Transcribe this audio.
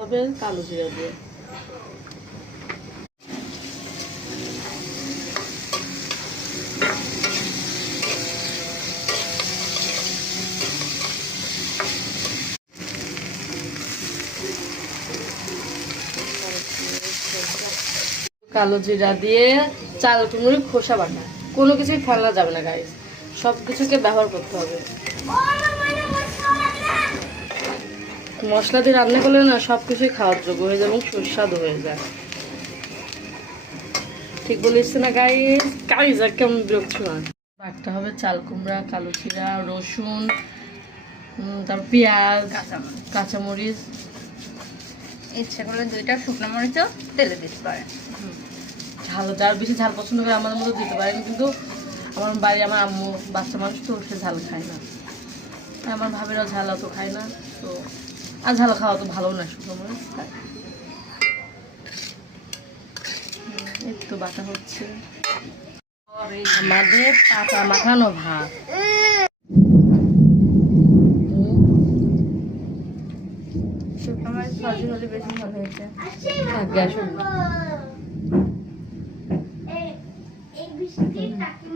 হবে কালো জিরা দিয়ে। কালো জিরা দিয়ে চাল কুমড়োর খোসা বাটা, কোনো কিছুই ফেলা যাবে না গাইস, সব কিছুকে ব্যবহার করতে হবে। মশলা দিয়ে রান্না করলে না সব কিছুই খাওয়ার যোগ্য হয়ে যায় এবং সুস্বাদু হয়ে যায়। ঠিক বলিস না গাইস? গাইস আর কেমন বিরক্ত না। বাটতে হবে চাল কুমড়া, কালো জিরা, রসুন, তারপর পেঁয়াজ, কাঁচামরিচ, ইচ্ছা করলে 2টা শুকনো মরিচও তেলে দিতে পারেন। ঝাল, যার বেশি ঝাল পছন্দ করে আমার মতো দিতে পারেন, কিন্তু আমার বাড়ি আমার আম্মু বাচ্চা মানুষ তো, সে ঝাল খায় না। আমার ভাবিরাও ঝাল অত খায় না, তো আর ঝাল খাওয়া তো ভালো না, শুকনো মরিচ খায়। এই তো বাটা হচ্ছে আমাদের পাতা মাখানো ভাত। শুকনো মরিচ ভাজি হলে বেশি ভালো হয়েছে। গ্যাস